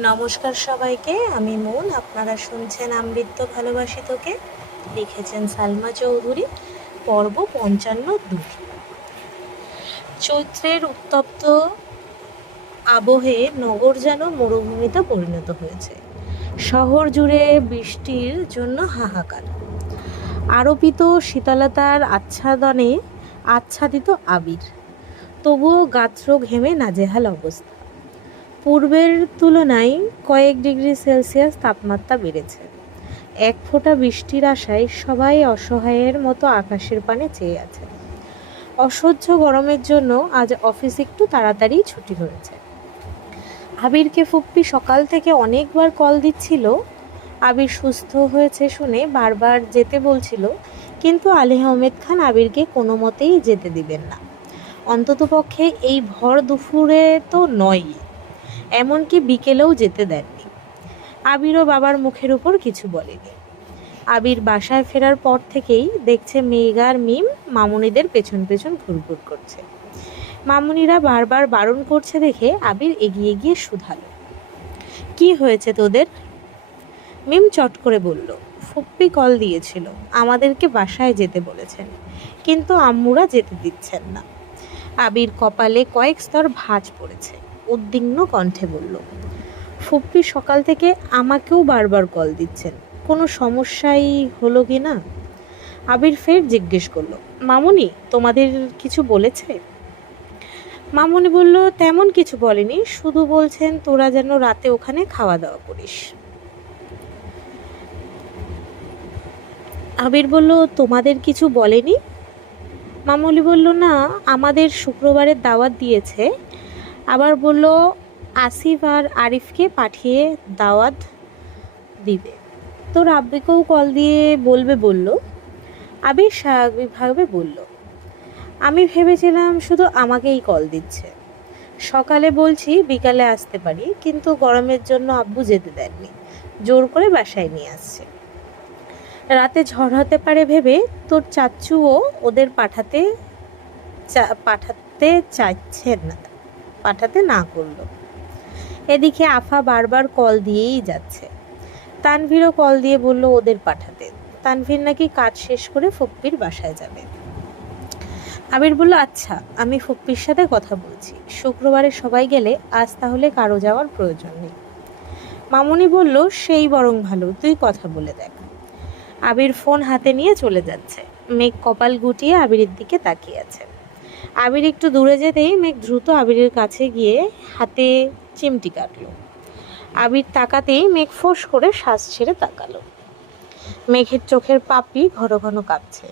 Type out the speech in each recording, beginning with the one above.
নমস্কার সবাইকে, আমি মন। আপনারা শুনছেন আমৃত্য ভালোবাসি তোকে। লিখেছেন সালমা চৌধুরী। পর্ব 55। চৈত্রের উত্তপ্ত আবহে নগর যেন মরুভূমিতে পরিণত হয়েছে। শহর জুড়ে বৃষ্টির জন্য হাহাকার। আরোপিত শীতলতার আচ্ছাদনে আচ্ছাদিত আবির, তবুও গাত্র ঘেমে নাজেহাল অবস্থা। পূর্বের তুলনায় কয়েক ডিগ্রি সেলসিয়াস তাপমাত্রা বেড়েছে। এক ফোঁটা বৃষ্টির আশায় সবাই অসহায়ের মতো আকাশের পানে চেয়ে আছে। অসহ্য গরমের জন্য আজ অফিস একটু তাড়াতাড়ি ছুটি হয়েছে। আবিরকে ফুপ্পি সকাল থেকে অনেকবার কল দিচ্ছিল। আবির সুস্থ হয়েছে শুনে বারবার যেতে বলছিল, কিন্তু আলী আহমেদ খান আবিরকে কোনো মতেই যেতে দিবেন না। অন্ততপক্ষে এই ভর দুপুরে তো নয়, এমনকি বিকেলেও যেতে দেননি। আবিরও বাবার মুখের উপর কিছু বলেনি। আবির বাসায় ফেরার পর থেকেই দেখছে মেঘা আর মিম মামুনিদের পেছন পেছন ঘুরঘুর করছে। মামুনিরা বারবার বারণ করছে দেখে আবির এগিয়ে গিয়ে শুধালো, কি হয়েছে তোদের? মিম চট করে বলল, ফুপ্পি কল দিয়েছিল, আমাদেরকে বাসায় যেতে বলেছেন, কিন্তু আম্মুরা যেতে দিচ্ছেন না। আবির কপালে কয়েক স্তর ভাঁজ পড়েছে। উদ্বিগ্ন কণ্ঠে বলল, ফুপ্পি সকাল থেকে আমাকেও বারবার কল দিচ্ছেন, কোনো সমস্যাই হলো কি না? আবির ফের জিজ্ঞেস করলো, মামুনি তোমাদের কিছু বলেছে? মামুনি বলল, তেমন কিছু বলেনি, শুধু বলছেন তোরা যেন রাতে ওখানে খাওয়া দাওয়া করিস। আবির বলল, তোমাদের কিছু বলেনি? মামুনি বলল, না, আমাদের শুক্রবারের দাওয়াত দিয়েছে, আবার বলল আসিফ আর আরিফকে পাঠিয়ে দাওয়াত দিবে, তোর আব্বুকেও কল দিয়ে বলবে বলল। আবির স্বাভাবিকভাবে বলল, আমি ভেবেছিলাম শুধু আমাকেই কল দিচ্ছে। সকালে বলছি বিকালে আসতে পারি, কিন্তু গরমের জন্য আব্বু যেতে দেননি, জোর করে বাসায় নিয়ে আসছে। রাতে ঝড় হতে পারে ভেবে তোর চাচ্চুও ওদের পাঠাতে না করলো। এদিকে আফা বারবার কল দিয়েই যাচ্ছে। তানভীরও কল দিয়ে বলল ওদের পাঠাতে। তানভীর নাকি কাজ শেষ করে ফুপ্পির বাসায় যাবে। আবির বলল, আচ্ছা, আমি ফুপ্পির সাথে কথা বলছি, শুক্রবারে সবাই গেলে আজ তাহলে কারো যাওয়ার প্রয়োজন নেই। মামুনি বলল, সেই বরং ভালো, তুই কথা বলে দেখ। আবির ফোন হাতে নিয়ে চলে যাচ্ছে। মেঘ কপাল গুটিয়ে আবিরের দিকে তাকিয়ে আছে। আবির একটু দূরে যেতেই মেঘ দ্রুত আবিরের কাছে গিয়ে হাতে চিমটি কাটল। আবির তাকাতেই মেঘ ফোঁস করে শ্বাস ছেড়ে তাকালো। মেঘের চোখের পাপড়ি ঘন ঘন কাঁপছে।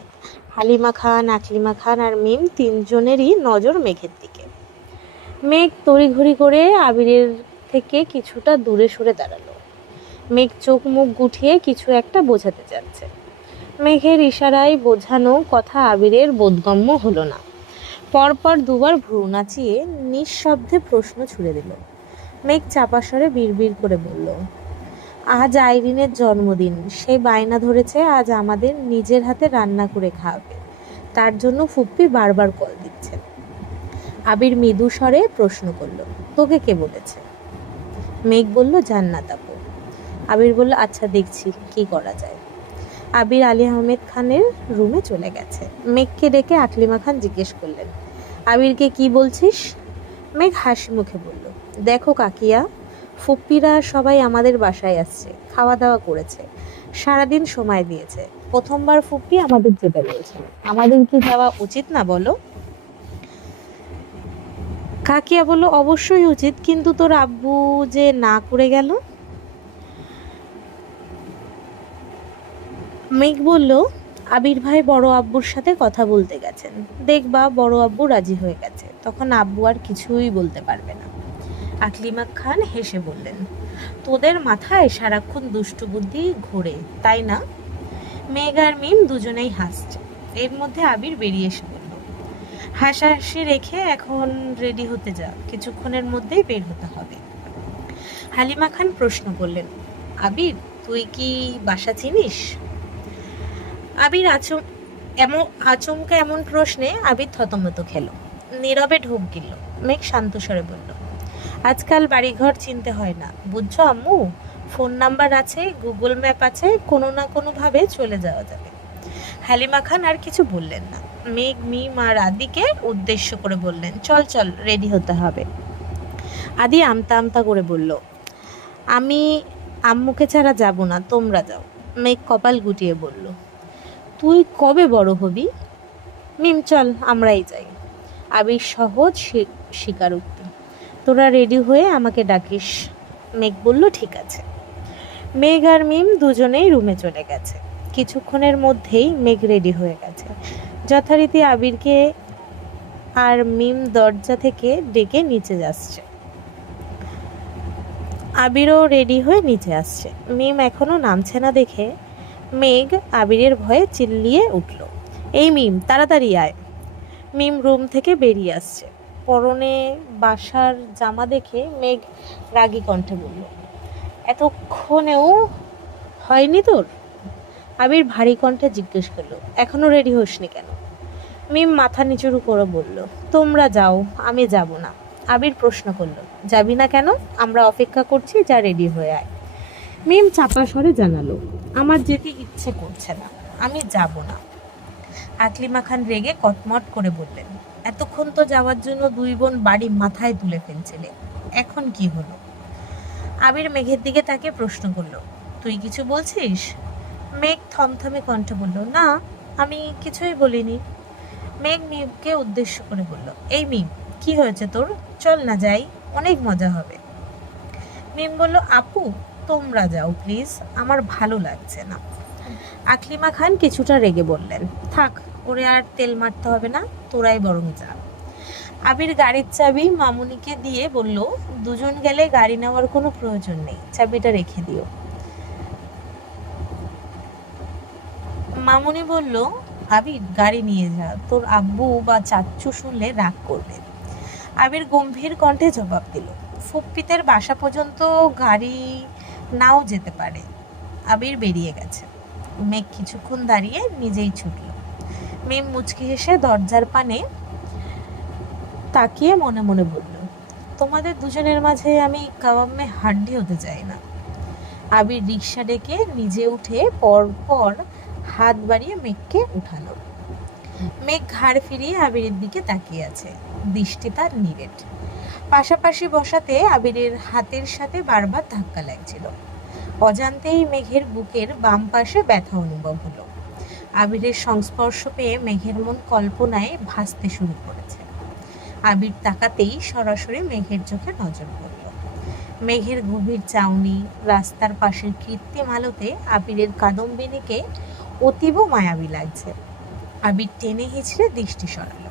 হালিমা খান, আকলিমা খান আর মিম তিনজনেরই নজর মেঘের দিকে। মেঘ তড়িঘড়ি করে আবিরের থেকে কিছুটা দূরে সরে দাঁড়ালো। মেঘ চোখ মুখ গুটিয়ে কিছু একটা বোঝাতে চাচ্ছে। মেঘের ইশারায় বোঝানো কথা আবিরের বোধগম্য হলো না। পরপর দুবার ভ্রু নাচিয়ে নিঃশব্দে প্রশ্ন ছুড়ে দিল। মেঘ চাপা স্বরে বিড়বিড় করে বলল, আজ আইরিনের জন্মদিন, সে বায়না ধরেছে আজ আমাদের নিজের হাতে রান্না করে খাওয়াবে, তার জন্য ফুপ্পি বারবার কল দিচ্ছে। আবির মৃদু স্বরে প্রশ্ন করলো, তোকে কে বলেছে? মেঘ বলল, জান্নাত আপু। আবির বলল, আচ্ছা, দেখছি কি করা যায়। আবির আলী আহমেদ খানের রুমে চলে গেছে। মেঘকে ডেকে আকলিমা খান জিজ্ঞেস করলেন, আবিরকে কি বলছিস? মেঘ হাসি মুখে বলল, দেখো কাকিয়া, ফুপ্পিরা সবাই আমাদের বাসায় আসছে, খাওয়া দাওয়া করেছে, সারাদিন সময় দিয়েছে, প্রথমবার ফুপ্পি আমাদের যেতে বলছে, আমাদের কি যাওয়া উচিত না বলো? কাকিয়া বলল, অবশ্যই উচিত, কিন্তু তোর আব্বু যে না করে গেল। মেঘ বলল, আবির ভাই বড় আব্বুর সাথে কথা বলতে গেছেন, দেখবা বড় আব্বু রাজি হয়ে গেছে, তখন আব্বু আর কিছুই বলতে পারবে না। আকলিমা খান হেসে বললেন, তোদের মাথায় সারাক্ষণ দুষ্টু বুদ্ধি ঘোরে, তাই না? মেঘ আর মিম দুজনেই হাসছে। এর মধ্যে আবির বেরিয়ে এসে বলল, হাসাহাসি রেখে এখন রেডি হতে যা, কিছুক্ষণের মধ্যেই বের হতে হবে। হালিমা খান প্রশ্ন করলেন, আবির তুই কি বাসা চিনিস? আবির আচমকা এমন প্রশ্নে আবির থতমত খেল, নীরবে ঢোক গিল। মেঘ শান্ত স্বরে বলল, আজকাল বাড়িঘর চিনতে হয় না, বুঝছো আম্মু? ফোন নাম্বার আছে, গুগল ম্যাপ আছে, কোনো না কোনোভাবে চলে যাওয়া যাবে। হালিমা খান আর কিছু বললেন না। মেঘ, মিম আর আদিকে উদ্দেশ্য করে বললেন, চল চল, রেডি হতে হবে। আদি আমতা আমতা করে বলল, আমি আম্মুকে ছাড়া যাব না, তোমরা যাও। মেঘ কপাল গুটিয়ে বলল, তুই কবে বড় হবি? মিম, চল আমরাই যাই। আবির সহজ স্বীকারোক্তি, তোরা রেডি হয়ে আমাকে ডাকিস। মেঘ বলল, ঠিক আছে। মেঘ আর মিম দুজনেই রুমে চলে গেছে। কিছুক্ষণের মধ্যেই মেঘ রেডি হয়ে গেছে। যথারীতি আবিরকে আর মিম দরজা থেকে ডেকে নিচে যাচ্ছে। আবিরও রেডি হয়ে নিচে আসছে। মিম এখনো নামছে না দেখে মেঘ আবিরের ভয়ে চিল্লিয়ে উঠল, এই মিম, তাড়াতাড়ি আয়। মিম রুম থেকে বেরিয়ে আসছে। পরনে বাসার জামা দেখে মেঘ রাগী কণ্ঠে বলল, এতক্ষণেও হয়নি তোর? আবির ভারী কণ্ঠে জিজ্ঞেস করলো, এখনো রেডি হোসনি কেন? মিম মাথা নিচু করে বলল, তোমরা যাও, আমি যাব না। আবির প্রশ্ন করলো, যাবি না কেন? আমরা অপেক্ষা করছি, যা, রেডি হয়ে আয়। মিম চাপা স্বরে জানালো, আমার যেতে ইচ্ছে করছে না, আমি যাব না। আকলিমা খান রেগে কটমট করে বললেন, এতক্ষণ তো যাওয়ার জন্য দুই বোন বাড়ি মাথায় তুলে ফেলছিলে, এখন কি হলো? আবির মেঘের দিকে তাকে প্রশ্ন করলো, তুই কিছু বলছিস? মেঘ থমথমে কণ্ঠে বলল, না, আমি কিছুই বলিনি। মেঘ মিমকে উদ্দেশ্য করে বলল, এই মিম, কি হয়েছে তোর? চল না যাই, অনেক মজা হবে। মিম বলল, আপু তোমরা যাও প্লিজ, আমার ভালো লাগছে না। আকলিমা খান কিছুটা রেগে বললেন, থাক, ওরে আর তেল মারতে হবে না, তোরাই বরং যা। আবির গাড়ির চাবি মামুনিকে দিয়ে বলল, দুজন গেলে গাড়ি নেওয়ার কোনো প্রয়োজন নেই, চাবিটা রেখে দিও। মামুনি বলল, আবির গাড়ি নিয়ে যা, তোর আব্বু বা চাচ্চু শুনলে রাগ করবে। আবির গম্ভীর কণ্ঠে জবাব দিল, ফুপ্পিতের বাসা পর্যন্ত গাড়ি নাও যেতে পারে। আবির বেরিয়ে গেছে। মেঘ কিছুক্ষণ দাঁড়িয়ে নিজেই ছুটল। মিম মুচকি হেসে দরজার পানে তাকিয়ে মনে মনে বলল, তোমাদের দুজনের মাঝে আমি কাবাব মে হাড্ডি হতে চাই না। আবির রিক্সা ডেকে নিজে উঠে পর হাত বাড়িয়ে মেঘকে উঠালো। মেঘ ঘাড় ফিরিয়ে আবিরের দিকে তাকিয়ে আছে, দৃষ্টি তার নিরেট। পাশাপাশি বসাতে আবিরের হাতের সাথে বারবার ধাক্কা লাগছিল। অজান্তেই মেঘের বুকের বাম পাশে ব্যথা অনুভব হলো। আবিরের সংস্পর্শ পেয়ে মেঘের মন কল্পনায় ভাসতে শুরু করেছে। আবির তাকাতেই সরাসরি মেঘের চোখে নজর পড়ল। মেঘের গভীর চাউনি, রাস্তার পাশের কৃত্রিম আলোতে আবিরের কাদম্বিনীকে অতীব মায়াবী লাগছে। আবির টেনে হিঁচড়ে দৃষ্টি সরালো।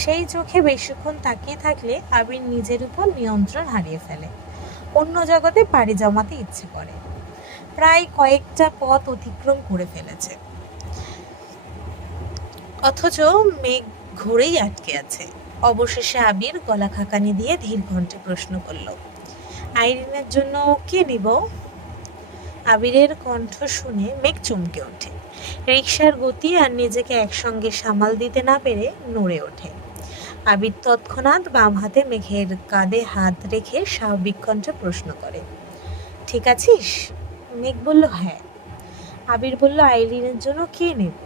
সেই চোখে বেশিক্ষণ তাকিয়ে থাকলে আবির নিজের উপর নিয়ন্ত্রণ হারিয়ে ফেলে, অন্য জগতে পাড়ি জমাতে ইচ্ছে করে। প্রায় কয়েকটা পথ অতিক্রম করে ফেলেছে, অথচ মেঘ ঘুরেই আটকে আছে। অবশেষে আবির গলা খাকানি দিয়ে ধীর কণ্ঠে প্রশ্ন করল, আইরিনের জন্য কে নিব? আবিরের কণ্ঠ শুনে মেঘ চমকে ওঠে। রিকশার গতি আর নিজেকে একসঙ্গে সামাল দিতে না পেরে নড়ে ওঠে। আবির তৎক্ষণাৎ বাম হাতে মেঘের কাঁধে হাত রেখে স্বাভাবিক কণ্ঠে প্রশ্ন করে, ঠিক আছিস? মেঘ বলল, হ্যাঁ। আবির বলল, আইরিনের জন্য কে নেব?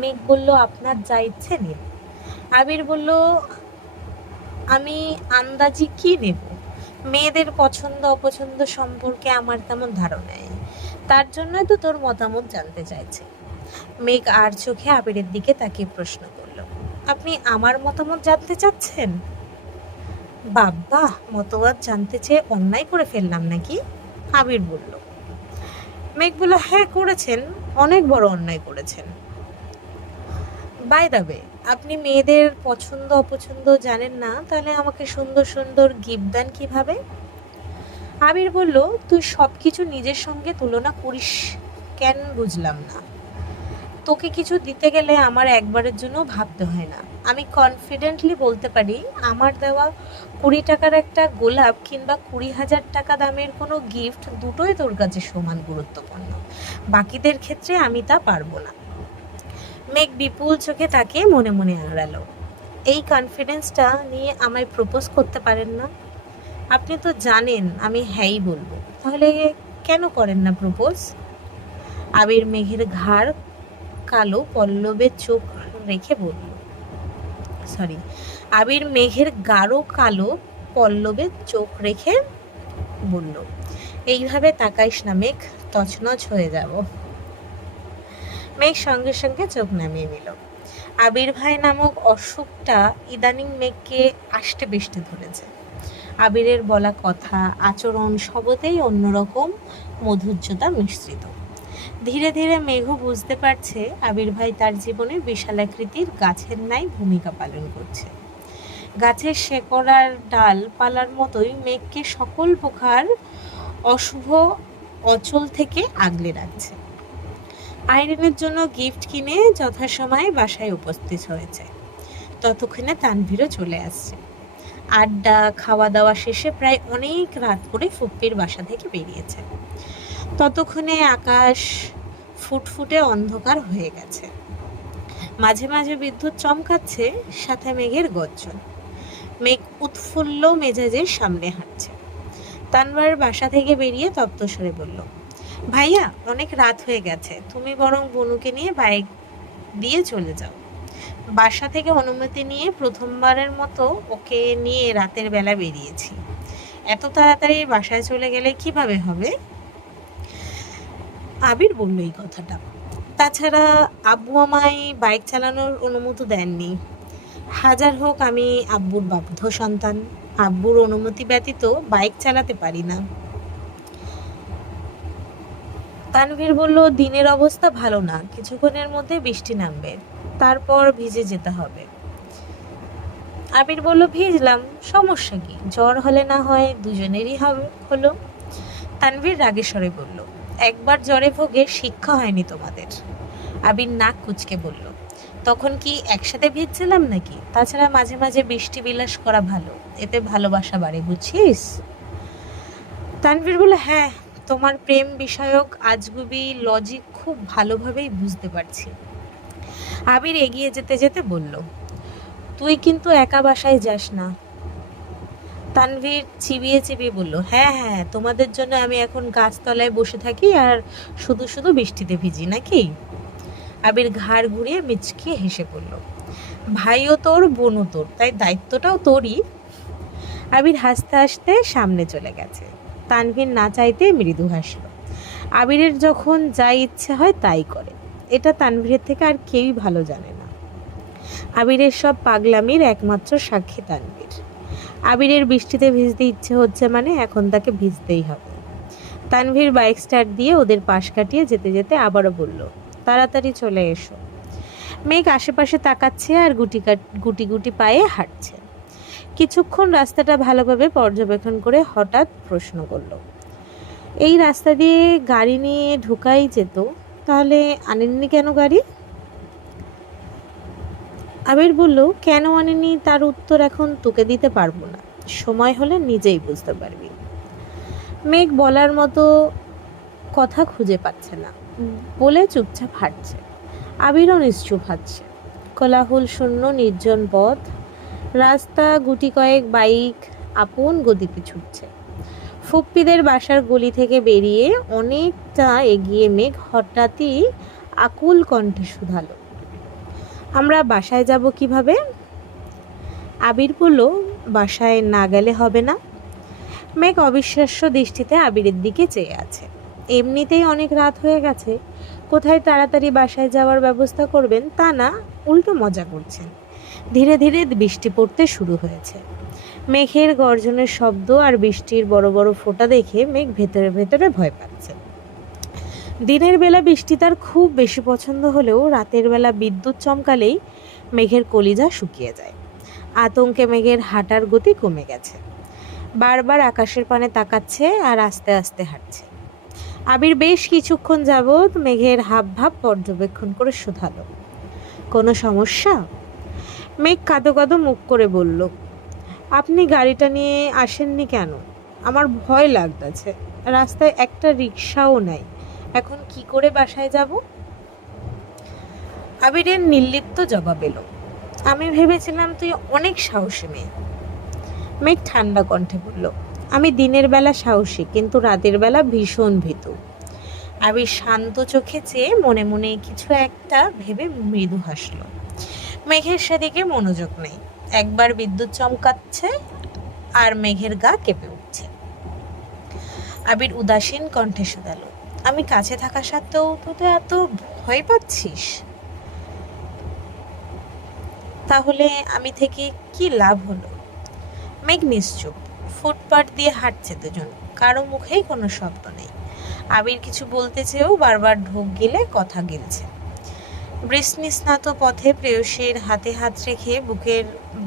মেঘ বলল, আপনার যা ইচ্ছে নিন। আবির বলল, আমি আন্দাজি কি নেব? মেয়েদের পছন্দ অপছন্দ সম্পর্কে আমার তেমন ধারণা নেই, তার জন্যই তো তোর মতামত জানতে চাইছি। মেঘ আর চোখে আবিরের দিকে তাকিয়ে প্রশ্ন করল, আপনি আমার মতামত জানতে চাচ্ছেন? বাবা, মতবাদ জানতে চেয়ে অন্যায় করে ফেললাম নাকি? আবির বলল। মেঘ বলল, হ্যাঁ করেছেন, অনেক বড় অন্যায় করেছেন। বাই দ্য ওয়ে, আপনি মেয়েদের পছন্দ অপছন্দ জানেন না, তাহলে আমাকে সুন্দর সুন্দর গিফট দেন কিভাবে? আবির বলল, তুই সব কিছু নিজের সঙ্গে তুলনা করিস কেন বুঝলাম না। তোকে কিছু দিতে গেলে আমার একবারের জন্য ভাবতে হয় না। আমি কনফিডেন্টলি বলতে পারি, আমার দেওয়া 20 টাকার একটা গোলাপ কিংবা 20,000 টাকা দামের কোনো গিফট দুটোই তোর কাছে সমান গুরুত্বপূর্ণ। বাকিদের ক্ষেত্রে আমি তা পারবো না। মেঘ বিপুল চোখে তাকিয়ে মনে মনে আড়ালো, এই কনফিডেন্সটা নিয়ে আমায় প্রপোজ করতে পারেন না? আপনি তো জানেন আমি হ্যাঁই বলবো, তাহলে কেন করেন না প্রপোজ? আবির মেঘের ঘাড় কালো পল্লবে চোখ রেখে বলল, সরি, আবির মেঘের গাঢ় কালো পল্লবে চোখ রেখে বলল, এইভাবে তাকাইস না মেঘ, তছনছ হয়ে যাব। মেঘ সঙ্গে সঙ্গে চোখ নামিয়ে নিল। আবির ভাই নামক অসুখটা ইদানিং মেঘকে আষ্টে বেষ্টে ধরেছে। আবিরের বলা কথা, আচরণ সবতেই অন্যরকম মধুর্যতা মিশ্রিত। ধীরে ধীরে মেঘও বুঝতে পারছে আবির ভাই তার জীবনে বিশালাকৃতির গাছের ন্যায় ভূমিকা পালন করছে। গাছের শেকড় আর ডাল পালার মতোই মেঘকে সকল প্রকার অশুভ অচল থেকে আগলে রাখছে। আইরিনের জন্য গিফট কিনে যথাসময়ে বাসায় উপস্থিত হয়েছে। ততক্ষণে তানভীরও চলে আসছে। আড্ডা খাওয়া দাওয়া শেষে প্রায় অনেক রাত করে ফুপ্পির বাসা থেকে বেরিয়েছে। ততক্ষণে আকাশ ফুটফুটে অন্ধকার হয়ে গেছে। মাঝে মাঝে বিদ্যুৎ চমকাচ্ছে, সাথে মেঘের গর্জন। মেঘ উৎফুল্ল মেজাজের সামনে হাঁটছে। তানভীর বাসা থেকে বেরিয়ে তপ্তস্বরে বলল, ভাইয়া অনেক রাত হয়ে গেছে, তুমি বরং বনুকে নিয়ে বাইক দিয়ে চলে যাও। বাসা থেকে অনুমতি নিয়ে প্রথমবারের মতো ওকে নিয়ে রাতের বেলা বেরিয়েছি। এত তাড়াতাড়ি বাসায় চলে গেলে কিভাবে হবে? আবির বলল এই কথাটা। তাছাড়া আব্বু আমায় বাইক চালানোর অনুমতি দেননি। হাজার হোক আমি আব্বুর বাধ্য সন্তান, আব্বুর অনুমতি ব্যতীত বাইক চালাতে পারি না। তানভীর বলল, দিনের অবস্থা ভালো না, কিছুক্ষণের মধ্যে বৃষ্টি নামবে, তারপর ভিজে যেতে হবে। আবির বলল, ভিজলাম, সমস্যা কি? জ্বর হলে না হয় দুজনেরই হলো। তানভীর রাগে স্বরে বলল, একবার জ্বরে ভোগে শিক্ষা হয়নি তোমাদের। আবির নাক কুঁচকে বলল, তখন কি একসাথে ভিজছিলাম নাকি? তাছাড়া মাঝে মাঝে বৃষ্টি বিলাস করা ভালো, এতে ভালোবাসা বাড়ে, বুঝছিস? তানভীর বলল, হ্যাঁ, তোমার প্রেম বিষয়ক আজগুবি লজিক খুব ভালোভাবেই বুঝতে পারছি। আবির এগিয়ে যেতে যেতে বলল, তুই কিন্তু একা বাসায় যাস না। তানভীর চিবিয়ে চিবিয়ে বলল, হ্যাঁ হ্যাঁ, তোমাদের জন্য আমি এখন গাছতলায় বসে থাকি আর শুধু শুধু বৃষ্টিতে ভিজি নাকি? আবির ঘাড় ঘুরিয়ে মিচকে হেসে পড়ল, ভাইও তোর, বোনও তোর, তাই দায়িত্বটাও তোরই। আবির হাসতে হাসতে সামনে চলে গেছে। তানভীর না চাইতে মৃদু হাসল। আবিরের যখন যা ইচ্ছে হয় তাই করে, এটা তানভীরের থেকে আর কেউই ভালো জানে না। আবিরের সব পাগলামির একমাত্র সাক্ষী তানভীর। আবিরের বৃষ্টিতে ভিজতে ইচ্ছে হচ্ছে মানে এখন তাকে ভিজতেই হবে। তানভীর বাইক স্টার্ট দিয়ে ওদের পাশ কাটিয়ে যেতে যেতে আবারও বলল, তাড়াতাড়ি চলে এসো। মেঘ আশেপাশে তাকাচ্ছে আর গুটি গুটি পায়ে হাঁটছে। কিছুক্ষণ রাস্তাটা ভালোভাবে পর্যবেক্ষণ করে হঠাৎ প্রশ্ন করল, এই রাস্তা দিয়ে গাড়ি নিয়ে ঢোকাই যেত, তাহলে আনেননি কেন গাড়ি? আবির বলল, কেন আনেনি তার উত্তর এখন তোকে দিতে পারবো না, সময় হলে নিজেই বুঝতে পারবি। মেঘ বলার মতো কথা খুঁজে পাচ্ছে না বলে চুপচাপ হাঁটছে। আবিরও নিশ্চুপ হাঁটছে। কোলাহল শূন্য নির্জন পথ, রাস্তা, গুটি কয়েক বাইক আপন গতিতে ছুটছে। ফুপ্পিদের বাসার গলি থেকে বেরিয়ে অনেকটা এগিয়ে মেঘ হঠাৎই আকুল কণ্ঠে শুধালো, আমরা বাসায় যাব কিভাবে? আবির বলল, বাসায় না গেলে হবে না। মেঘ অবিশ্বাস্য দৃষ্টিতে আবিরের দিকে চেয়ে আছে। এমনিতেই অনেক রাত হয়ে গেছে, কোথায় তাড়াতাড়ি বাসায় যাওয়ার ব্যবস্থা করবেন তা না, উল্টো মজা করছেন। ধীরে ধীরে বৃষ্টি পড়তে শুরু হয়েছে। মেঘের গর্জনের শব্দ আর বৃষ্টির বড় বড় ফোঁটা দেখে মেঘ ভেতরে ভেতরে ভয় পাচ্ছে। দিনের বেলা বৃষ্টি তার খুব বেশি পছন্দ হলেও রাতের বেলা বিদ্যুৎ চমকালেই মেঘের কলিজা শুকিয়ে যায়। আতঙ্কে মেঘের হাঁটার গতি কমে গেছে। বারবার আকাশের পানে তাকাচ্ছে আর আস্তে আস্তে হাঁটছে। আবির বেশ কিছুক্ষণ যাবৎ মেঘের হাবভাব পর্যবেক্ষণ করে শুধালো, কোনো সমস্যা? মেঘ কাঁদো কাঁদো মুখ করে বলল, আপনি গাড়িটা নিয়ে আসেননি কেন? আমার ভয় লাগতেছে, রাস্তায় একটা রিক্সাও নাই, এখন কি করে বাসায় যাব? আবিরের নির্লিপ্ত জবাব এলো, আমি ভেবেছিলাম তুই অনেক সাহসী মেয়ে। মেঘ ঠান্ডা কণ্ঠে বলল, আমি দিনের বেলা সাহসী, কিন্তু রাতের বেলা ভীষণ ভীতু। আবির শান্ত চোখে চেয়ে মনে মনে কিছু একটা ভেবে মৃদু হাসলো। মেঘের সেদিকে মনোযোগ নেই। একবার বিদ্যুৎ চমকাচ্ছে আর মেঘের গা কেঁপে উঠছে। আবির উদাসীন কণ্ঠে শোধালো, আমি কাছে থাকা সত্ত্বেও তুই তো এত ভয় পাচ্ছিস? তাহলে আমি থেকে কি লাভ হলো? মেঘ নিশ্চুপ। ফুটপাত দিয়ে হাঁটছে দুজন, কারো মুখেই কোনো শব্দ নেই। আবির কিছু বলতে চেয়েও বারবার ঢোক গিলে কথা গিলছে। বৃষ্ণিস্নাত পথে প্রেয়সীর হাতে হাত রেখে বুকের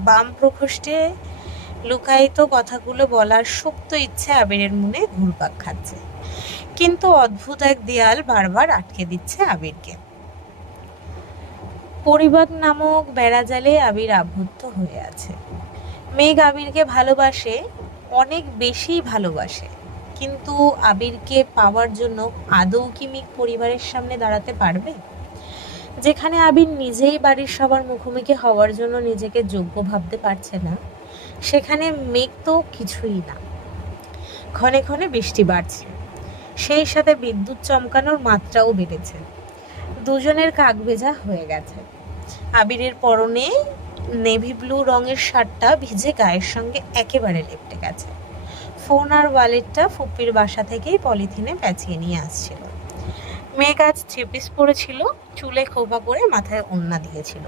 বাম প্রকোষ্ঠে লুকায়িত কথাগুলো বলার সুপ্ত ইচ্ছে আবিরের মনে ঘুরপাক খাচ্ছে, কিন্তু অদ্ভুত এক দেয়াল বারবার আটকে দিচ্ছে আবিরকে। পরিবার নামক বেড়াজালে আবির আবদ্ধ হয়ে আছে। মেঘ আবিরকে ভালোবাসে, অনেক বেশি ভালোবাসে, কিন্তু আবিরকে পাওয়ার জন্য আদৌ কি মেঘ পরিবারের সামনে দাঁড়াতে পারবে? যেখানে আবির নিজেই বাড়ির সবার মুখোমুখি হওয়ার জন্য নিজেকে যোগ্য ভাবতে পারছে না, সেখানে মেঘ তো কিছুই না। ক্ষণে ক্ষণে বৃষ্টি বাড়ছে, সেই সাথে বিদ্যুৎ চমকানোর মাত্রাও বেড়েছে। দুজনের কাকভেজা হয়ে গেছে। আবিরের পরনে নেভি ব্লু রঙের শার্টটা ভিজে গায়ের সঙ্গে একেবারে লেপটে গেছে। ফোন আর ওয়ালেটটা ফুপ্পির বাসা থেকেই পলিথিনে প্যাঁচিয়ে নিয়ে আসছিল। মেঘ আজ থ্রি পিস পরেছিল, চুলে খোপা করে মাথায় ওড়না দিয়েছিল,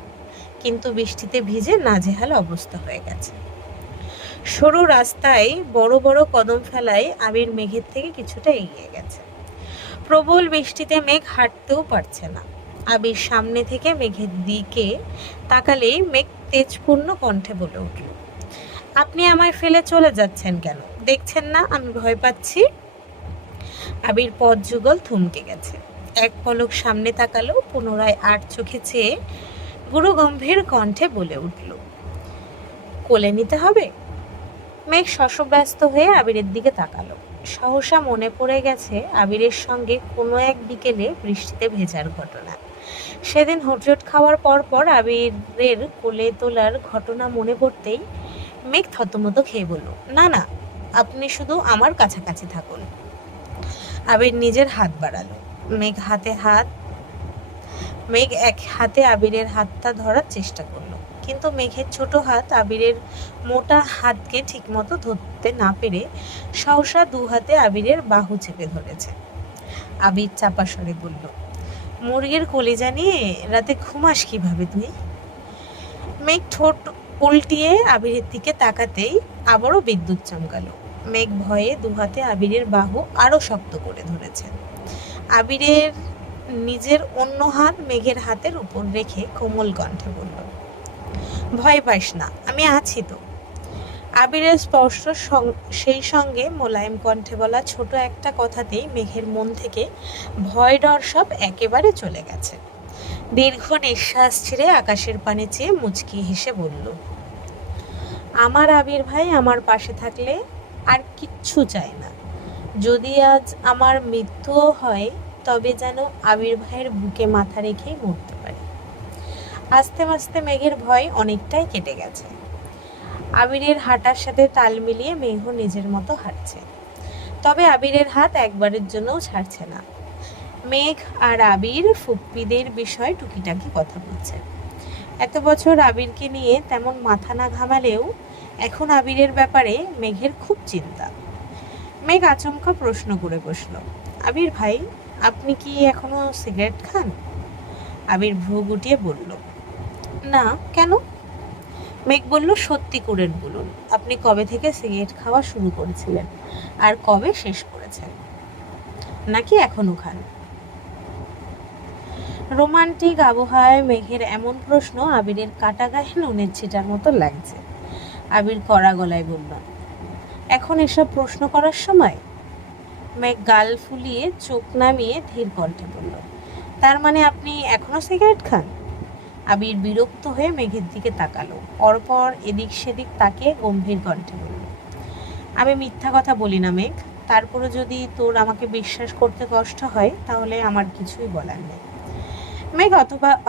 কিন্তু বৃষ্টিতে ভিজে নাজেহাল অবস্থা হয়ে গেছে। সরু রাস্তায় বড় বড় কদম ফেলায় আবির মেঘের থেকে কিছুটা এগিয়ে গেছে। প্রবল বৃষ্টিতে মেঘ হাঁটতেও পারছে না। আবির সামনে থেকে মেঘের দিকে তাকালেই মেঘ তেজপূর্ণ কণ্ঠে বলে উঠল, আপনি আমায় ফেলে চলে যাচ্ছেন কেন? দেখছেন না আমি ভয় পাচ্ছি? আবির পথ যুগল থমকে গেছে। এক পলক সামনে তাকালো, পুনরায় আট চোখে চেয়ে গুরু গম্ভীর কণ্ঠে বলে উঠল, কোলে নিতে হবে? মেঘ শশব্যস্ত হয়ে আবিরের দিকে তাকালো। সহসা মনে পড়ে গেছে আবিরের সঙ্গে কোনো এক বিকেলে বৃষ্টিতে ভেজার ঘটনা। সেদিন হোঁচট খাওয়ার পর আবিরের কোলে তোলার ঘটনা মনে পড়তেই মেঘ থতমত খেয়ে বলল, না না, আপনি শুধু আমার কাছাকাছি থাকুন। আবির নিজের হাত বাড়ালো। মেঘ এক হাতে আবিরের হাতটা ধরার চেষ্টা করলো, কিন্তু মেঘের ছোট হাত আবিরের মোটা হাতকে ঠিকমতো ধরতে না পেরে সহসা দু হাতে আবিরের বাহু চেপে ধরেছে। আবির চাপা স্বরে বলল, মুরগির কলিজা নিয়ে রাতে ঘুমাস কিভাবে তুই? মেঘ ঠোঁট উল্টিয়ে আবিরের দিকে তাকাতেই আবারও বিদ্যুৎ চমকালো। মেঘ ভয়ে দু হাতে আবিরের বাহু আরো শক্ত করে ধরেছে। আবিরের নিজের অন্য হাত মেঘের হাতের উপর রেখে কোমল কণ্ঠে বলল, ভয় পাস না, আমি আছি তো। আবিরের স্পর্শ সেই সঙ্গে মোলায়েম কণ্ঠে বলা ছোট একটা কথাতেই মেঘের মন থেকে ভয় ডর সব একেবারে চলে গেছে। দীর্ঘ নিঃশ্বাস ছেড়ে আকাশের পানে চেয়ে মুচকি হেসে বলল, আমার আবির ভাই আমার পাশে থাকলে আর কিচ্ছু চাই না। যদি আজ আমার মৃত্যুও হয়, তবে যেন আবির ভাইয়ের বুকে মাথা রেখেই মরতে পারি। আস্তে আস্তে মেঘের ভয় অনেকটাই কেটে গেছে। আবিরের হাঁটার সাথে তাল মিলিয়ে মেঘ নিজের মতো হাঁটছে, তবে আবিরের হাত একবারের জন্যও ছাড়ছে না। মেঘ আর আবির ফুপ্পিদের বিষয়ে টুকিটাকি কথা বলছে। এত বছর আবিরকে নিয়ে তেমন মাথা না ঘামালেও এখন আবিরের ব্যাপারে মেঘের খুব চিন্তা। মেঘ আচমকা প্রশ্ন করে বসল, আবির ভাই, আপনি কি এখনো সিগারেট খান? আবির ভ্রু গুটিয়ে বলল, না, কেন? মেঘ বলল, সত্যি করে বলুন, আপনি কবে থেকে সিগারেট খাওয়া শুরু করেছিলেন আর কবে শেষ করেছেন? নাকি এখনো খান? রোমান্টিক আবহাওয়ায় মেঘের এমন প্রশ্ন আবিরের কাটা গায়ে নুনের ছিটার মতো লাগছে। আবির কড়া গলায় বলল, এখন এসব প্রশ্ন করার সময়? মেঘ গাল ফুলিয়ে চোখ নামিয়ে ধীর কণ্ঠে বলল, তার মানে আপনি এখনো সিগারেট খান? আবির বিরক্ত হয়ে মেঘের দিকে তাকালো। অরপর এদিক সেদিক তাকিয়ে গম্ভীর কণ্ঠে বলল, আমি মিথ্যা কথা বলি না মেঘ। তারপরে যদি তোর আমাকে বিশ্বাস করতে কষ্ট হয়, তাহলে আমার কিছুই বলার নেই। মেঘ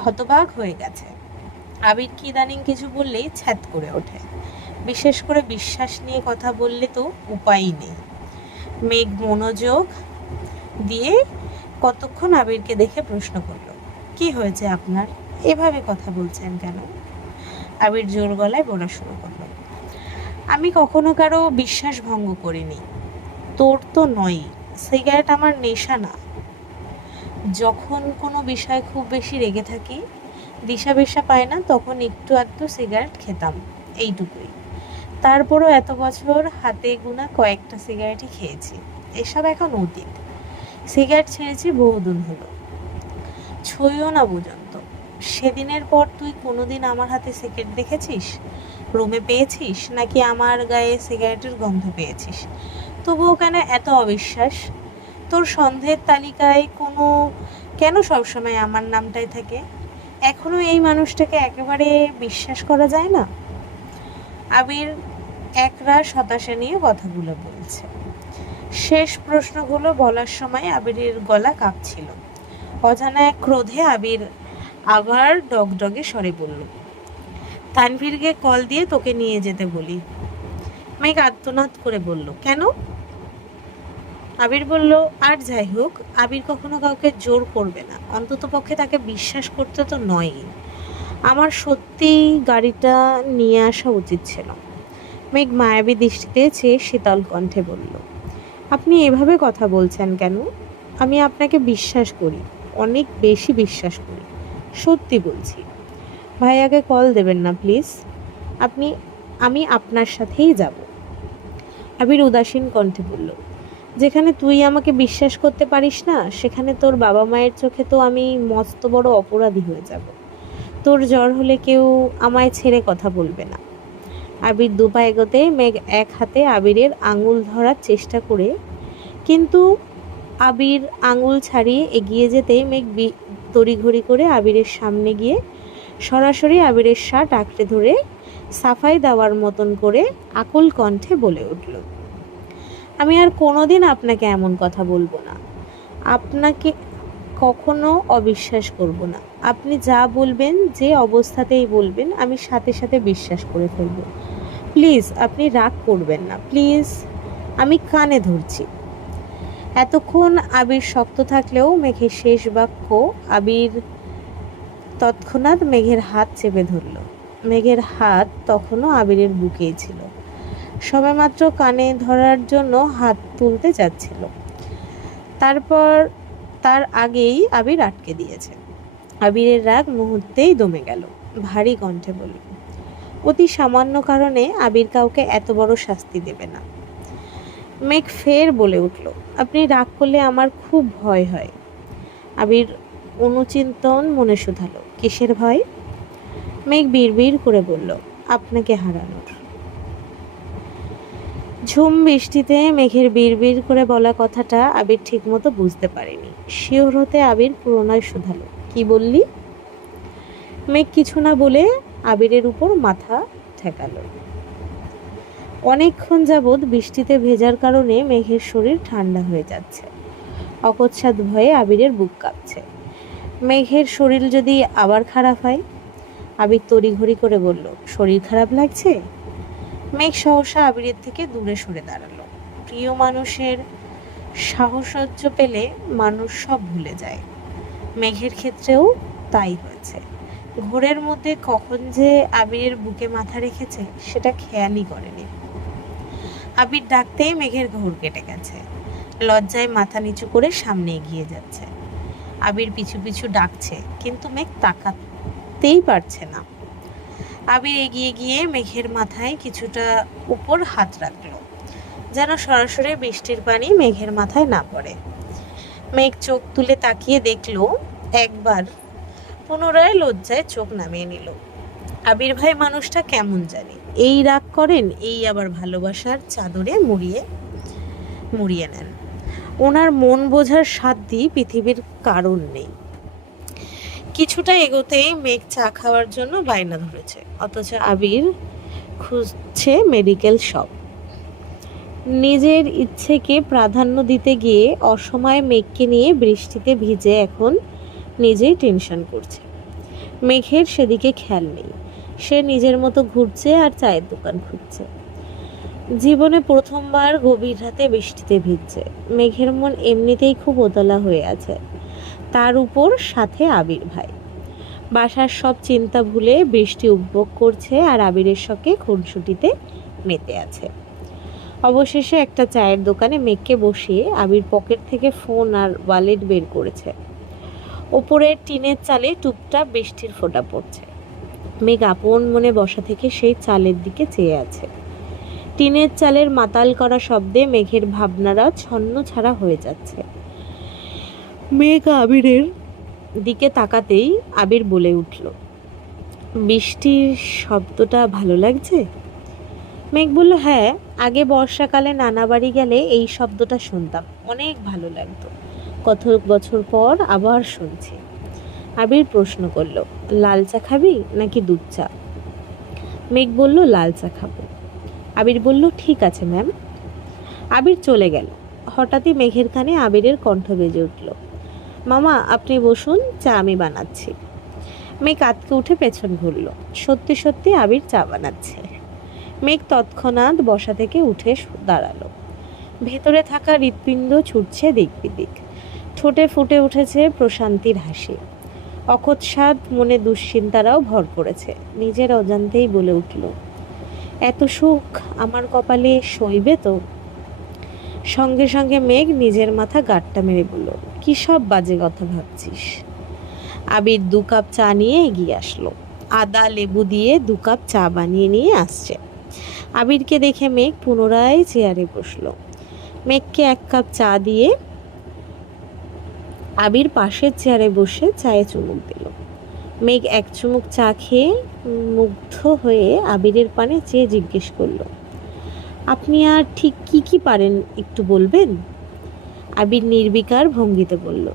হতবাক হয়ে গেছে। আবির কি ইদানিং কিছু বললেই ছ্যাত করে ওঠে, বিশেষ করে বিশ্বাস নিয়ে কথা বললে তো উপায়ই নেই। মেঘ মনোযোগ দিয়ে কতক্ষণ আবিরকে দেখে প্রশ্ন করলো, কি হয়েছে আপনার, এভাবে কথা বলছেন কেন? আবির জোর গলায় বলা শুরু করলো, আমি কখনো কারো বিশ্বাস ভঙ্গ করিনি। তোর তো নয়, সিগারেট আমার নেশা না। যখন কোনো বিষয় খুব বেশি রেগে থাকি, দিশা বেশা পায় না, তখন একটু আধটু সিগারেট খেতাম, এইটুকুই। তারপরও এত বছর হাতে গোনা কয়েকটা সিগারেটই খেয়েছি, এসব এখন অতীত। সিগারেট ছেড়েছি বহুদিন হলো, ছুঁইও না পর্যন্ত। সেদিনের পর তুই কোনোদিন আমার হাতে সিগারেট দেখেছিস, রুমে পেয়েছিস, নাকি আমার গায়ে সিগারেটের গন্ধ পেয়েছিস? তবুও কেন এত অবিশ্বাস? তোর সন্দেহের তালিকায় কেন সবসময় আমার নামটাই থাকে? এখনো এই মানুষটাকে একেবারে বিশ্বাস করা যায় না? আবির একরাশ হতাশা নিয়ে কথাগুলো বলছে। শেষ প্রশ্নগুলো বলার সময় আবিরের গলা কাঁপছিল। অজানা এক ক্রোধে আবির আবার ডগডগে স্বরে বলল, তানভীরকে কল দিয়ে তোকে নিয়ে যেতে বলি। মেঘ আর্তনাদ করে বলল, কেন? আবির বলল, আর যাই হোক, আবির কখনো কাউকে জোর করবে না, অন্তত পক্ষে তাকে বিশ্বাস করতে তো নয়ই। আমার সত্যিই গাড়িটা নিয়ে আসা উচিত ছিল। মেঘ মায়াবী দৃষ্টিতে চেয়ে শীতল কণ্ঠে বলল, আপনি এভাবে কথা বলছেন কেন? আমি আপনাকে বিশ্বাস করি, অনেক বেশি বিশ্বাস করি, সত্যি বলছি। ভাইয়াকে কল দেবেন না প্লিজ, আমি আপনার সাথেই যাব। আবির উদাসীন কণ্ঠে বলল, যেখানে তুই আমাকে বিশ্বাস করতে পারিস না, সেখানে তোর বাবা মায়ের চোখে তো আমি মস্ত বড় অপরাধী হয়ে যাব। তোর জ্বর হলে কেউ আমায় ছেড়ে কথা বলবে না। আবির দুপা এগোতে মেঘ এক হাতে আবিরের আঙুল ধরার চেষ্টা করে, কিন্তু আবির আঙুল ছাড়িয়ে এগিয়ে যেতে মেঘ তড়িঘড়ি করে আবিরের সামনে গিয়ে সরাসরি আবিরের শার্ট আঁকড়ে ধরে সাফাই দেওয়ার মতন করে আকুল কণ্ঠে বলে উঠল, আমি আর কোনোদিন আপনাকে এমন কথা বলবো না, আপনাকে কখনো অবিশ্বাস করব না। আপনি যা বলবেন, যে অবস্থাতেই বলবেন, আমি সাথে সাথে বিশ্বাস করে ফেলব। প্লিজ আপনি রাগ করবেন না, প্লিজ, আমি কানে ধরছি। এতক্ষণ আবির শক্ত থাকলেও মেঘের শেষ বাক্য আবির তৎক্ষণাৎ মেঘের হাত চেপে ধরল। মেঘের হাত তখনও আবিরের বুকেই ছিল, সবেমাত্র কানে ধরার জন্য হাত তুলতে যাচ্ছিল, তার আগেই আবির আটকে দিয়েছে। আবিরের রাগ মুহূর্তেই দমে গেল। ভারী কণ্ঠে বলল, অতি সামান্য কারণে আবির কাউকে এত বড় শাস্তি দেবে না। মেঘ ফের বলে উঠল, আপনি রাগ করলে আমার খুব ভয় হয়। আবির অনুচিন্তন মনে শুধালো, কিসের ভয়? মেঘ বিড়বিড় করে বলল, আপনাকে হারানোর। ঝুম বৃষ্টিতে মেঘের বিড়বিড় করে বলা কথাটা আবির ঠিকমতো বুঝতে পারেনি। শিওর হতে আবির পুনরায় শুধালো, কি বললি? মেঘ কিছু না বলে আবিরের উপর মাথা ঠেকালো। অনেকক্ষণ যাবৎ বৃষ্টিতে ভেজার কারণে মেঘের শরীর ঠান্ডা হয়ে যাচ্ছে। অকস্মাৎ ভয়ে আবিরের বুক কাঁপছে। মেঘের শরীর যদি আবার খারাপ হয়? আবির তড়িঘড়ি করে বলল, শরীর খারাপ লাগছে? মেঘ সহসা আবিরের থেকে দূরে সরে দাঁড়ালো। প্রিয় মানুষের সাহসর্য পেলে মানুষ সব ভুলে যায়। মেঘের ক্ষেত্রেও তাই হয়েছে। ঘোরের মধ্যে কখন যে আবিরের বুকে মাথা রেখেছে সেটা খেয়ালই করেনি। আবির ডাকতেই মেঘের ঘোর কেটে গেছে। লজ্জায় মাথা নিচু করে সামনে এগিয়ে যাচ্ছে। আবির পিছু পিছু ডাকছে, কিন্তু মেঘ তাকাতেই পারছে না। আবির এগিয়ে গিয়ে মেঘের মাথায় কিছুটা উপর হাত রাখলো, যেন সরাসরি বৃষ্টির পানি মেঘের মাথায় না পড়ে। মেঘ চোখ তুলে তাকিয়ে দেখলো একবার, পুনরায় লজ্জায় চোখ নামিয়ে নিল। আবির ভাই মানুষটা কেমন জানি, এই রাগ করেন, এই আবার ভালোবাসার চাদরে মুড়িয়ে নেন। ওনার মন বোঝার সাধ্যি পৃথিবীর কারণ নেই। কিছুটা এগোতেই মেঘ চা খাওয়ার জন্য বায়না ধরেছে, অথচ আবির খুঁজছে মেডিকেল শপ। নিজের ইচ্ছেকে প্রাধান্য দিতে গিয়ে অসময়ে মেঘকে নিয়ে বৃষ্টিতে ভিজে এখন নিজেই টেনশন করছে। মেঘের সেদিকে খেয়াল নেই। সে নিজের মতো ঘুরছে আর চায়ের দোকান খুঁজছে। জীবনে প্রথমবার গভীর রাতে বৃষ্টিতে ভিজছে। মেঘের মন এমনিতেই খুব উতলা হয়ে আছে, তার উপর সাথে আবির ভাই। বাসার সব চিন্তা ভুলে বৃষ্টি উপভোগ করছে আর আবিরের শখে খুনসুটিতে মেতে আছে। অবশেষে একটা চায়ের দোকানে মেঘকে বসিয়ে আবির পকেট থেকে ফোন আর ওয়ালেট বের করেছে। ওপরের টিনের চালে টুপটাপ বৃষ্টির ফোঁটা পড়ছে। মেঘ আপন মনে বসা থেকে সেই চালের দিকে চেয়ে আছে। টিনের চালের মাতাল করা শব্দে মেঘের ভাবনারা ছন্ন ছাড়া হয়ে যাচ্ছে। মেঘ আবিরের দিকে তাকাতেই আবির বলে উঠল, বৃষ্টির শব্দটা ভালো লাগছে? মেঘ বলল, হ্যাঁ, আগে বর্ষাকালে নানা বাড়ি গেলে এই শব্দটা শুনতাম, অনেক ভালো লাগতো। কত বছর পর আবার শুনছি। আবির প্রশ্ন করল, লাল চা খাবি নাকি দুধ চা? মেঘ বলল, লাল চা খাবো। আবির বলল, ঠিক আছে ম্যাম। আবির চলে গেল। হঠাৎই মেঘের কানে আবিরের কণ্ঠ বেজে উঠল, মামা আপনি বসুন, চা আমি বানাচ্ছি। মেঘ আতকে উঠে পেছন ঘুরল। সত্যি সত্যি আবির চা বানাচ্ছে। মেঘ তৎক্ষণাৎ বসা থেকে উঠে দাঁড়ালো। ভেতরে থাকা হৃৎপিণ্ড ছুটছে দিক বিদিক। ঠোঁটে ফুটে উঠেছে প্রশান্তির হাসি। অকস্মাৎ মনে দুশ্চিন্তারাও ভর পড়েছে। নিজের অজান্তেই বলে উঠল, এত সুখ আমার কপালে সইবে তো? সঙ্গে সঙ্গে মেঘ নিজের মাথা গাঁটটা মেরে বলল, কি সব বাজে কথা ভাবছিস? আবির 2 কাপ চা নিয়ে এগিয়ে আসলো। আদা লেবু দিয়ে 2 কাপ চা বানিয়ে নিয়ে আসছে। আবিরকে দেখে মেঘ পুনরায় চেয়ারে বসলো। মেঘকে 1 কাপ চা দিয়ে আবির পাশের চেয়ারে বসে চায়ে চুমুক দিল। মেঘ 1 চুমুক চা খেয়ে মুগ্ধ হয়ে আবিরের পানে চেয়ে জিজ্ঞেস করল, আপনি আর ঠিক কি কি পারেন একটু বলবেন? আবির নির্বিকার ভঙ্গিতে বলল,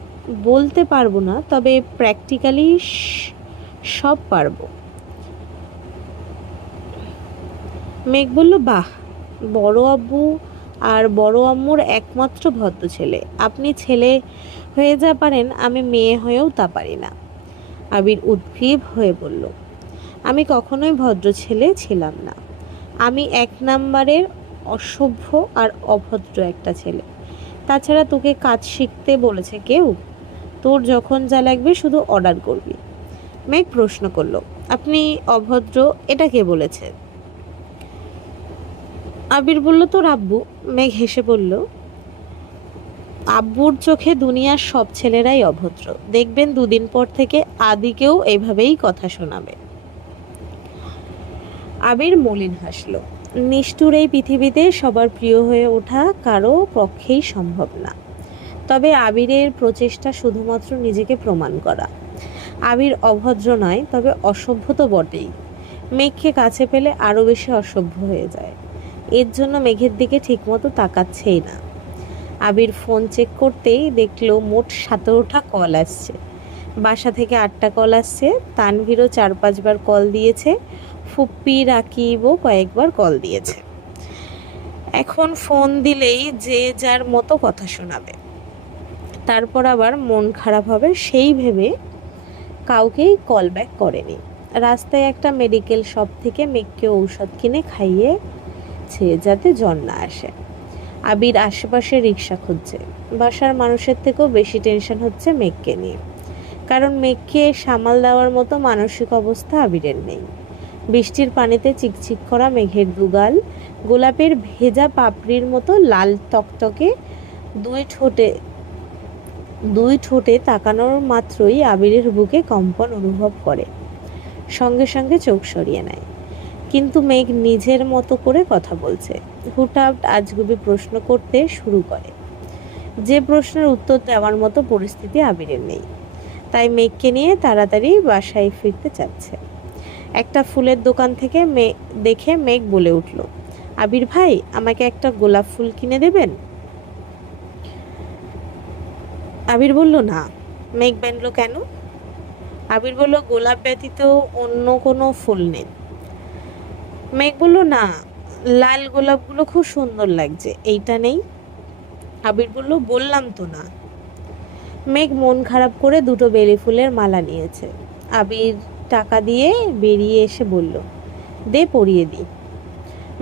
বলতে পারবো না, তবে প্র্যাকটিক্যালি সব পারবো। মেঘ বলল, বাহ, বড় আব্বু আর বড় আম্মুর একমাত্র ভদ্র ছেলে। আপনি ছেলে হয়ে যা পারেন, আমি মেয়ে হয়েও তা পারি না। আবির উদ্গ্রীব হয়ে বলল, আমি কখনোই ভদ্র ছেলে ছিলাম না। আমি 1 নাম্বারের অসভ্য আর অভদ্র একটা ছেলে। তাছাড়া তোকে কাজ শিখতে বলেছে কেউ? তোর যখন যা লাগবে শুধু অর্ডার করবি। মেঘ প্রশ্ন করল, আপনি অভদ্র এটা কে বলেছে? আবির বলল, তোর আব্বু। মেঘ হেসে বলল, আব্বুর চোখে দুনিয়ার সব ছেলেরাই অভদ্র। দেখবেন 2 দিন পর থেকে আদিকেও এইভাবেই কথা শোনাবে। আবির মলিন হাসল। নিষ্ঠুর এই পৃথিবীতে সবার প্রিয় হয়ে ওঠা কারো পক্ষেই সম্ভব না। তবে আবিরের প্রচেষ্টা শুধুমাত্র নিজেকে প্রমাণ করা। আবির অভদ্র নয়, তবে অসভ্য তো বটেই। মেঘকে কাছে পেলে আরও বেশি অসভ্য হয়ে যায়। এর জন্য মেঘের দিকে ঠিকমতো তাকাচ্ছেই না। আবির ফোন চেক করতেই দেখলো মোট 17টা কল আসছে। বাসা থেকে 8টা কল আসছে। তানভীরও 4-5 বার কল দিয়েছে। ফুপ্পি রাকিবও কয়েকবার কল দিয়েছে। এখন ফোন দিলেই যে যার মতো কথা শোনাবে, তারপর আবার মন খারাপ হবে, সেই ভেবে কাউকেই কল ব্যাক করেনি। রাস্তায় একটা মেডিকেল শপ থেকে মেঘকে ঔষধ কিনে খাইয়েছে যাতে জ্বর না আসে। আবির আশেপাশে রিক্সা খুঁজছে। বাসার মানুষের থেকেও বেশি টেনশন হচ্ছে মেঘকে নিয়ে, কারণ মেঘকে সামাল দেওয়ার মতো মানসিক অবস্থা আবিরের নেই। বৃষ্টির পানিতে চিকচিক করা মেঘের দুগাল গোলাপের ভেজা পাপড়ির মতো লাল টকটকে। দুই ঠোঁটে তাকানোর মাত্রই আবিরের বুকে কম্পন অনুভব করে, সঙ্গে সঙ্গে চোখ সরিয়ে নেয়। কিন্তু মেঘ নিজের মতো করে কথা বলছে। হুটহাট আজগুবি প্রশ্ন করতে শুরু করে, যে প্রশ্নের উত্তর দেওয়ার মতো পরিস্থিতি আবিরের নেই। তাই মেঘকে নিয়ে তাড়াতাড়ি বাসায় ফিরতে চাচ্ছে। একটা ফুলের দোকান থেকে দেখে মেঘ বলে উঠল, আবির ভাই, আমাকে একটা গোলাপ ফুল কিনে দেবেন? আবির বলল, না। মেঘ বানল, কেন? আবির বলল, গোলাপ ব্যতীত অন্য কোনো ফুল নেই। মেঘ বলল, না, লাল গোলাপগুলো খুব সুন্দর লাগছে, এইটা নেই? আবির বলল, বললাম তো না। মেঘ মন খারাপ করে 2টো বেলি ফুলের মালা নিয়েছে। আবির টাকা দিয়ে বেরিয়ে এসে বলল, দে পরিয়ে দিই।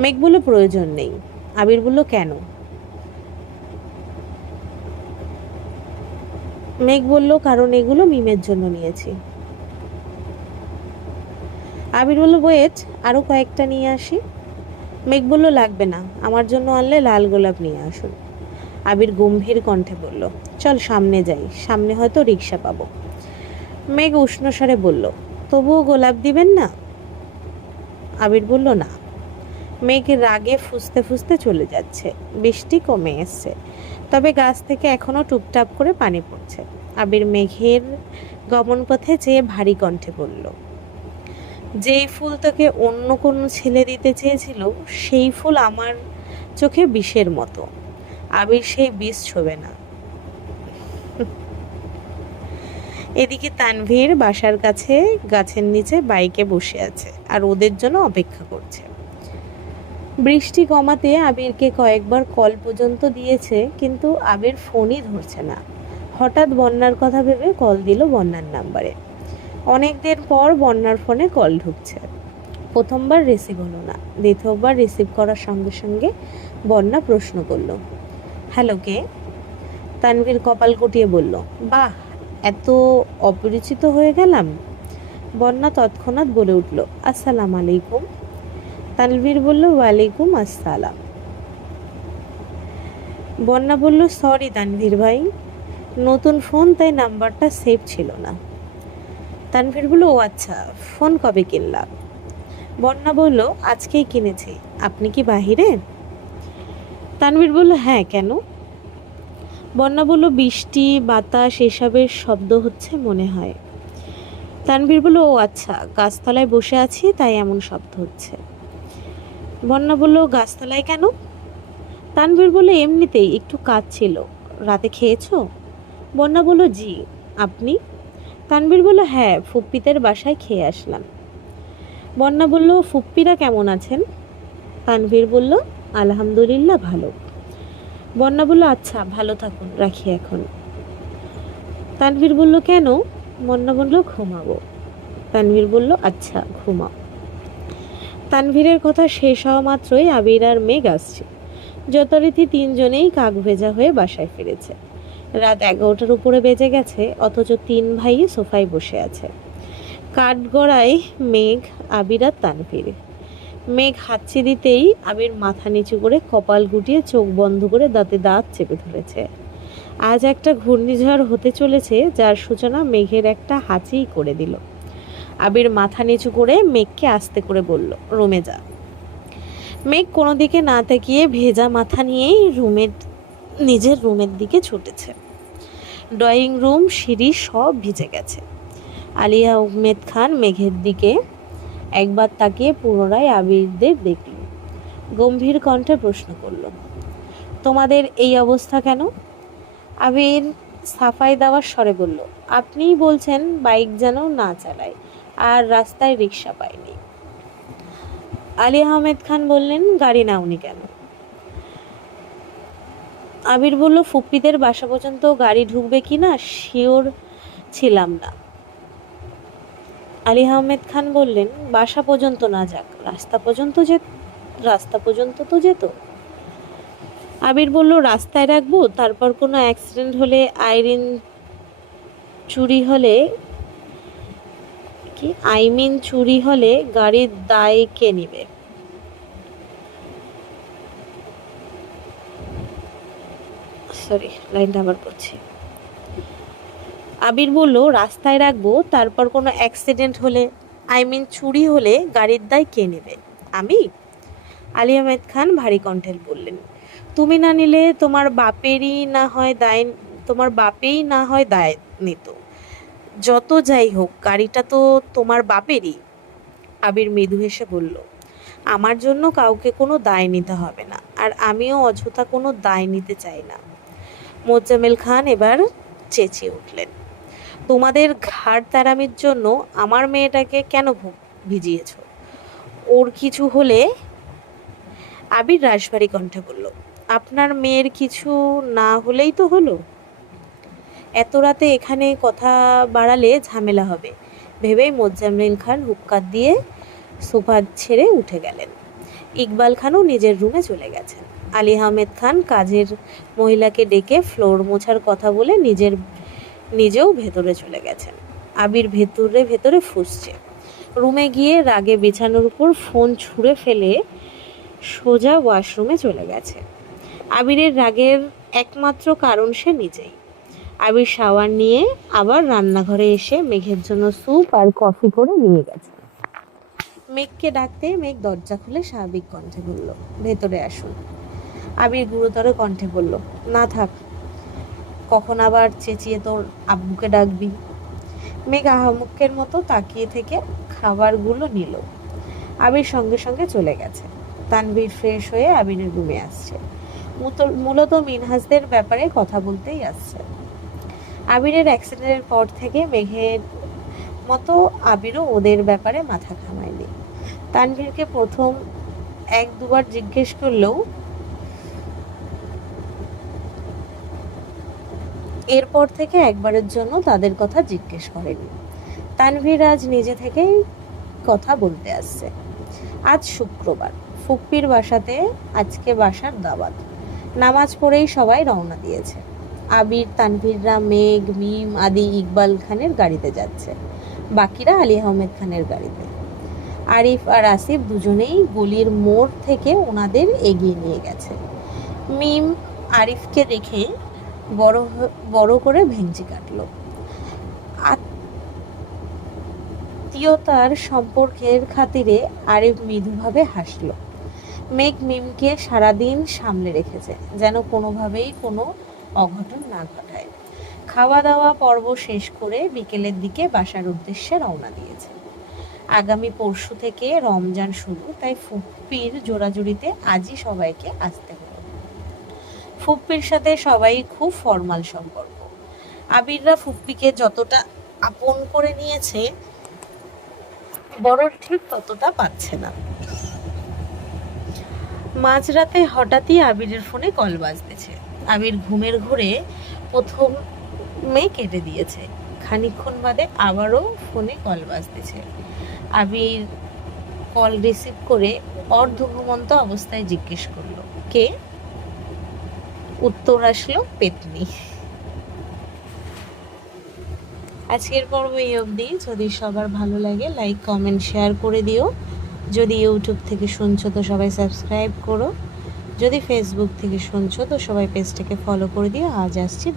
মেঘ বলল, প্রয়োজন নেই। আবির বলল, কেন? মেঘ বলল, কারণ এগুলো মিমের জন্য নিয়েছি। আবির বলল, ওয়েট, আরও কয়েকটা নিয়ে আসি। মেঘ বলল, লাগবে না, আমার জন্য আনলে লাল গোলাপ নিয়ে আসুন। আবির গম্ভীর কণ্ঠে বলল, চল সামনে যাই, সামনে হয়তো রিক্সা পাবো। মেঘ উষ্ণ স্বরে বলল, তবুও গোলাপ দিবেন না? আবির বলল, না। মেঘ রাগে ফুঁসতে ফুঁসতে চলে যাচ্ছে। বৃষ্টি কমে এসছে, তবে গাছ থেকে এখনো টুপটাপ করে পানি পড়ছে। আবির মেঘের গমনপথে চেয়ে ভারী কণ্ঠে বলল, যেই ফুল তোকে অন্য কোনো ছেলে দিতে চেয়েছিল, সেই ফুল আমার চোখে বিষের মতো। আবির সেই বিষ ছোবে না। এদিকে তানভীর বাসার কাছে গাছের নিচে বাইকে বসে আছে আর ওদের জন্য অপেক্ষা করছে। বৃষ্টি কমাতে আবিরকে কয়েকবার কল পর্যন্ত দিয়েছে, কিন্তু আবির ফোনই ধরছে না। হঠাৎ বন্যার কথা ভেবে কল দিল বন্যার নাম্বারে। অনেকদিন পর বন্যার ফোনে কল ঢুকছে। প্রথমবার রিসিভ হলো না, দ্বিতীয়বার রিসিভ করার সঙ্গে সঙ্গে বন্যা প্রশ্ন করল, হ্যালো, কে? তানভীর কপাল কুটিয়ে বলল, বাহ, এত অপরিচিত হয়ে গেলাম। বন্যা তৎক্ষণাৎ বলে উঠল, আসসালাম আলাইকুম। তানভীর বলল, ওয়ালাইকুম আসসালাম। বন্যা বলল, সরি তানভীর ভাই, নতুন ফোন, তাই নাম্বারটা সেভ ছিল না। তানভীর বলল, ও আচ্ছা, ফোন কবে কিনলাম? বন্যা বলল, আজকেই কিনেছি। আপনি কি বাহিরে? তানভীর বলল, হ্যাঁ, কেন? বন্যা বলল, বৃষ্টি বাতাস এসবের শব্দ হচ্ছে মনে হয়। তানভীর বলল, ও আচ্ছা, গাছতলায় বসে আছি তাই এমন শব্দ হচ্ছে। বন্যা বলল, গাছতলায় কেন? তানভীর বলল, এমনিতেই একটু কাজ ছিল। রাতে খেয়েছো? বন্যা বলল, জি। আপনি? তানভীর বলল, হ্যাঁ, ফুপ্পিদের বাসায় খেয়ে আসলাম। বন্যা বলল, ফুপ্পিরা কেমন আছেন? তানভীর বলল, আলহামদুলিল্লাহ ভালো। বন্যা বলল, আচ্ছা, ভালো থাকুন, রাখি এখন। তানভীর বলল, কেন? বন্যা বলল, ঘুমাবো। তানভীর বলল, আচ্ছা, ঘুমাও। তানভীরের কথা শেষ হওয়া মাত্রই আবির আর মেঘ আসছে। যথারীতি তিনজনেই কাক ভেজা হয়ে বাসায় ফিরেছে। রাত 11টার উপরে বেজে গেছে, অথচ তিন ভাই সোফায় বসে আছে। কাঠগড়ায় মেঘ, আবির আর তানভীর। মেঘ হাঁচি দিতেই আবির মাথা নিচু করে কপাল গুটিয়ে চোখ বন্ধ করে দাঁতে দাঁত চেপে ধরেছে। আজ একটা ঘূর্ণিঝড় হতে চলেছে, যার সূচনা মেঘের একটা হাঁচিই করে দিল। আবির মাথা নিচু করে মেঘকে আস্তে করে বলল, রুমে যা। মেঘ কোনো দিকে না তাকিয়ে ভেজা মাথা নিয়েই নিজের রুমের দিকে ছুটেছে। ড্রয়িং রুম, সিঁড়ি সব ভিজে গেছে। আলিয়া আহমেদ খান মেঘের দিকে একবার তাকিয়ে পুনরায় আবিরদের দেখল। গম্ভীর কণ্ঠে প্রশ্ন করল, তোমাদের এই অবস্থা কেন? আবির সাফাই দেওয়ার স্বরে বলল, আপনিই বলছেন বাইক যেন না চালায়, আর রাস্তায় রিক্সা পাইনি। আলী আহমেদ খান বললেন, গাড়ি নাওনি কেন? আবির বলল, ফুপ্পিদের বাসা পর্যন্ত গাড়ি ঢুকবে কি না শিওর ছিলাম না। আলী আহমেদ খান বললেন, বাসা পর্যন্ত না যাক, রাস্তা পর্যন্ত তো যেত। আবির বলল, রাস্তায় রাখবো, তারপর কোনো অ্যাক্সিডেন্ট হলে, চুরি হলে গাড়ির দায় কে নিবে? সরি, লাইনটা আবার পড়ছি। আবির বলল, রাস্তায় রাখবো, তারপর কোনো অ্যাক্সিডেন্ট হলে, চুরি হলে গাড়ির দায় কে নেবে? আমি? আলী আহমেদ খান ভারী কণ্ঠে বললেন, তুমি না নিলে তোমার বাপেই না হয় দায় নিত। যত যাই হোক, গাড়িটা তো তোমার বাপেরই। আবির মৃদু হেসে বলল, আমার জন্য কাউকে কোনো দায় নিতে হবে না, আর আমিও অযথা কোনো দায় নিতে চাই না। মোজাম্মেল খান এবার চেঁচিয়ে উঠলেন, তোমাদের ঘাড় তারামির জন্য আমার মেয়েটাকে কেন ভিজিয়েছ? ওর কিছু হলে? আবির রাশভারী কণ্ঠে বলল, আপনার মেয়ের কিছু না হলেই তো হলো। এত রাতে এখানে কথা বাড়ালে ঝামেলা হবে। ভেবেই মোজাম্মেল খান হুক্কা দিয়ে সোফা ছেড়ে উঠে গেলেন। ইকবাল খানও নিজের রুমে চলে গেছেন। আলী আহমেদ খান কাজের মহিলাকে ডেকে ফ্লোর মোছার কথা বলে নিজেও ভেতরে চলে গেছেন। আবির ভেতরে ভেতরে ফুঁসছে। রুমে গিয়ে রাগে বিছানার উপর ফোন ছুঁড়ে ফেলে সোজা ওয়াশরুমে চলে গেছে। আবিরের রাগের একমাত্র কারণ সে নিজেই। আবির শাওয়ার নিয়ে আবার রান্নাঘরে এসে মেঘের জন্য স্যুপ আর কফি করে নিয়ে গেছে। মেঘকে ডাকতে মেঘ দরজা খুলে স্বাভাবিক কণ্ঠে বলল, ভেতরে আসুন। আবির গুরুতর কণ্ঠে বলল, না থাক, কখন আবার চেঁচিয়ে তোর আব্বুকে ডাকবি। মেঘ আহামুকের মতো তাকিয়ে থেকে খাবারগুলো নিল। আবির সঙ্গে সঙ্গে চলে গেছে। তানভীর ফ্রেশ হয়ে আবিরের রুমে আসছে। মূলত মিনহাজদের ব্যাপারে কথা বলতেই আসছে। আবিরের অ্যাক্সিডেন্টের পর থেকে মেঘের মতো আবিরও ওদের ব্যাপারে মাথা ঘামায়নি। তানভীরকে প্রথম 1-2বার জিজ্ঞেস করলেও এরপর থেকে একবারের জন্য তাদের কথা জিজ্ঞেস করেনি। তানভীর আজ নিজে থেকেই কথা বলতে আসছে। আজ শুক্রবার, ফুপ্পির বাসাতে আজকে বাসার দাওয়াত। নামাজ পড়েই সবাই রওনা দিয়েছে। আবির, তানভীররা মেঘ, মিম আদি ইকবাল খানের গাড়িতে যাচ্ছে, বাকিরা আলী আহমেদ খানের গাড়িতে। আরিফ আর আসিফ দুজনেই গলির মোড় থেকে ওনাদের এগিয়ে নিয়ে গেছে। মিম আরিফকে রেখে বড় করে ভেঙচি কাটলো। আত্মীয়তার সম্পর্কের খাতিরে আরিফ মৃদুভাবে হাসলো। মেঘ মিমকে সারাদিন সামলে রেখেছে, যেন কোনোভাবেই কোনো অঘটন না ঘটায়। খাওয়া দাওয়া পর্ব শেষ করে বিকেলের দিকে বাসার উদ্দেশ্যে রওনা দিয়েছে। আগামী পরশু থেকে রমজান শুরু, তাই ফুপ্পির জোড়াজুড়িতে আজই সবাইকে আসতে হলো। ফুপ্পির সাথে সবাই খুব ফর্মাল সম্পর্ক। আবিররা ফুপ্পিকে যতটা আপন করে নিয়েছে, বড় ঠিক ততটা পাচ্ছে না। মাঝরাতে হঠাৎই আবিরের ফোনে কল বাজতেছে। আবির ঘুমের ঘোরে প্রথমে কেটে দিয়েছে। খানিকক্ষণ বাদে আবারও ফোনে কল বাজতেছে। আবির কল রিসিভ করে অর্ধঘুমন্ত অবস্থায় জিজ্ঞেস করলো, কে? উত্তর আসলো, পেতনি। আজকের পর্ব এই অবধি। যদি সবার ভালো লাগে লাইক, কমেন্ট, শেয়ার করে দিও। যদি ইউটিউব থেকে শুনছো তো সবাই সাবস্ক্রাইব করো। যদি ফেসবুক থেকে শুনছো তো সবাই পেজটাকে ফলো করে দিও। আজ আসছি।